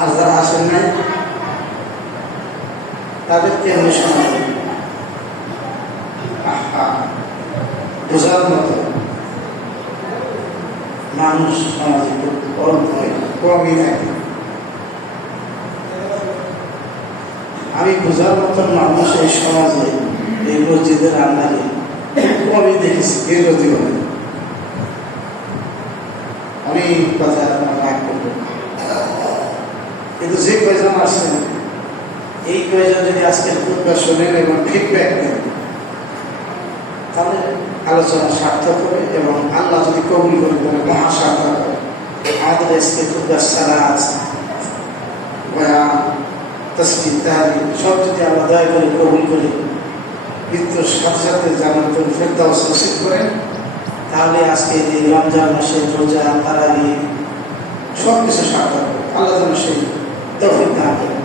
আর যারা আসেন নাই তাদেরকে আমি শোনাব। বোঝার মতো মানুষ সমাজে খুব কমই থাকে। আমি বোঝার মতো মানুষ এই সমাজে এই মসজিদের আন্ডারে কমই দেখেছি, বিরোধী হয়। আমি কথা রাগ করব, কিন্তু যে কয়জন আসছেন এই কয়জন যদি আজকের খুতবা শোনেন এবং ফিডব্যাক দেন তাহলে আলোচনা সার্থক হবে এবং আল্লাহ যদি কবুল করে তাহলে মহা সার্থক হবে। আমাদের আজকে খুতবা সালাত, বয়ান, তাসবিহ, তাহলিল সব যদি আল্লাহ দয়া করে কবুল করে মৃত্যুর সাথে সাথে জান্নাতুল ফেরদাউস নসিব করেন তাহলে আজকে এই রমজান মাসের রোজা, তারাবি সব কিছু সার্থক হবে। আল্লাহ যেন সেই তৌফিক দান করেন।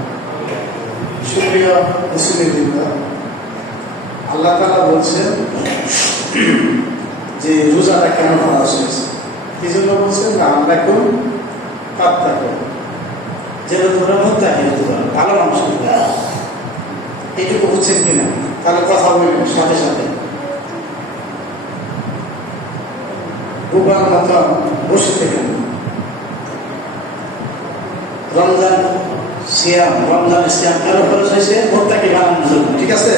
সুপ্রিয় মুসলিমবৃন্দ, আল্লাহ তাআলা বলছেন যে রোজাটা কেন ফরজ হয়েছে, কি জন্য বলছেন? আমরা কোন পাত্তা করি যেন তোমরা মুত্তাকি হতে পারো, ভালো মানুষ হতে পারো। এইটুকু বুঝছেন কিনা? তাহলে কথা বলবেন সাথে সাথে। বুবার মতো বসে থেকেন। রমজান সিয়াম কেন খরচ হয়েছে? মুত্তাকি বানানোর জন্য, ঠিক আছে?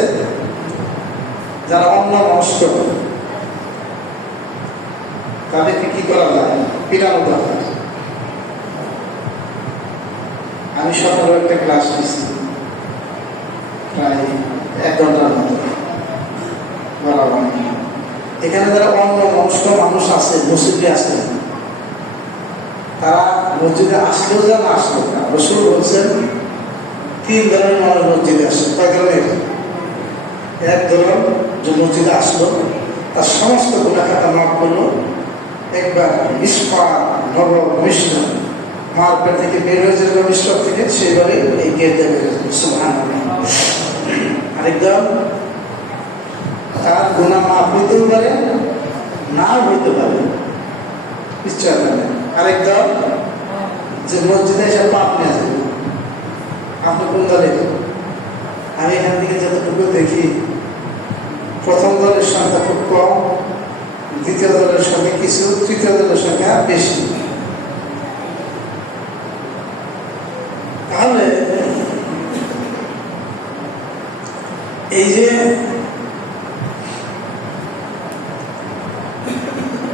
যারা অন্য নষ্ট তাদেরকে কি করা যায়? পিটানো দরকার। আমি সকালে একটা ক্লাস নিয়েছি প্রায় 1 ঘন্টার মতো। এখানে যারা অন্য নষ্ট মানুষ আছে, মসজিদে আসতেন, তারা মসজিদে আসলেও যা না আসলেও না, রাসূল বলছেন 3 ধরনের মানুষ মসজিদে আসে। কয় ধরনের? এক ধরন যে মসজিদে আসলো, তার সমস্ত গুনাহ খাতা মাফ করলো, একবার ইস্পাত নব মিশ্র মার পেট থেকে বের হয়ে যাবে, মিশ্র থেকে সেইভাবে এই গেট দেবে। সুবহানাল্লাহ। আরেকদম তার গুনাহ মাফ হইতেও পারে, নাও হইতে পারে, ইচ্ছা করে। আরেকদম যে মসজিদে এসে পাপ নিয়ে আসবে। আপনি কোন দলে? আমি এখান থেকে যতটুকু দেখি প্রথম দলের সংখ্যা খুব কম, দ্বিতীয় দলের সংখ্যা কিছু, তৃতীয় দলের সংখ্যা বেশি। তাহলে এই যে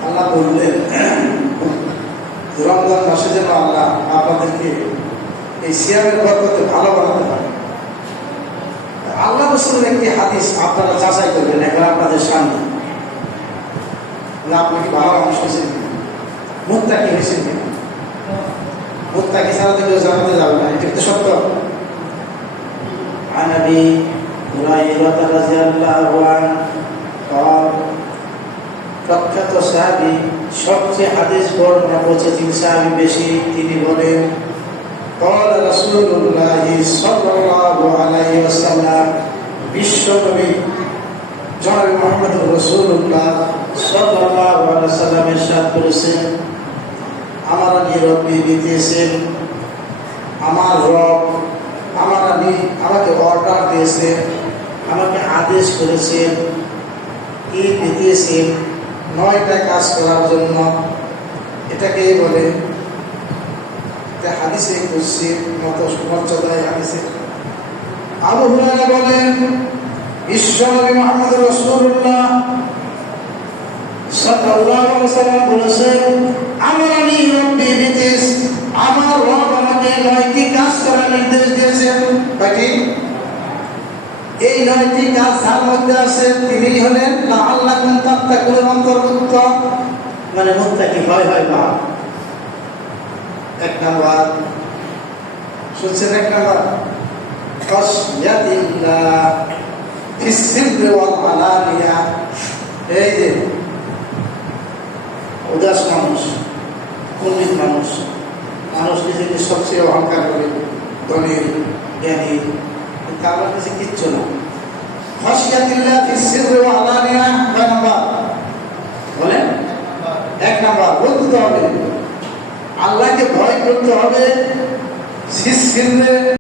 আল্লাহ বললেন রমজান মাসে যেন আল্লাহ আপনাদেরকে এই সিয়ামের বরকতে ভালো বানাতে পারে। আল্লাহ রাসূলের একটি হাদিস আপনারা যাচাই করবেন এখন আপনাদের সামনে। আপনি কি ভালো মানুষ হয়েছেন? মুত্তাকি হয়েছেন কিনা? মুত্তাকি ছাড়া তো কেউ জানাতে যাবে না, এটা তো সত্য। عن أبي هريرة رضي الله عنه قال প্রখ্যাত সাহাবী, সবচেয়ে হাদিস বর্ণনা করছে যিনি সাহাবী বেশি, তিনি বলেন قال رسول الله صلى الله عليه وسلم, বিশ্বনবী জনাব মুহাম্মদুর রাসূলুল্লাহ সাল্লাল্লাহু আলাইহি ওয়াসাল্লাম ইরশাদ করেছেন, আমার রব্বি দিতেছেন, আমার রব আমাকে অর্ডার দিয়েছেন, আমাকে আদেশ করেছেন, কি দিতেছেন? 9টা কাজ করার জন্য। এটাকে বলে হাদিসে কুদসির মতো মর্যাদায় হাদিসে। আবু হুরায়রা বলেন বিশ্বনবী মুহাম্মদ রাসূলুল্লাহ সাল্লাল্লাহু আলাইহি ওয়াসাল্লাম বলেছেন, আমানি রব্বি বিতিস, আমার রব আমাকে 9টি কাজ করার নির্দেশ দিয়েছেন। বাকি এই 9টি কাজ যার মধ্যে আছে তিনি হলেন লাআল্লাকুম তাত্তাকুন অন্তর্ভুক্ত, মানে মুত্তাকি হয় বা। 1 নাম্বার শুনছেন? 1 নাম্বার খাশিয়াতিল্লাহ ফিস সিররি ওয়াল আলানিয়া। এই যে উদাস মানুষ, পণ্ডিত মানুষ নিজেকে সবচেয়ে অহংকার করে, ধনীর জ্ঞানী, তার কাছে কিচ্ছু না। খাশিয়াতিল্লাহ ফিস সিররি ওয়াল আলানিয়া। 2 নাম্বার বলেন? 1 নাম্বার বলতে হবে আল্লাহকে ভয় করতে হবে সিস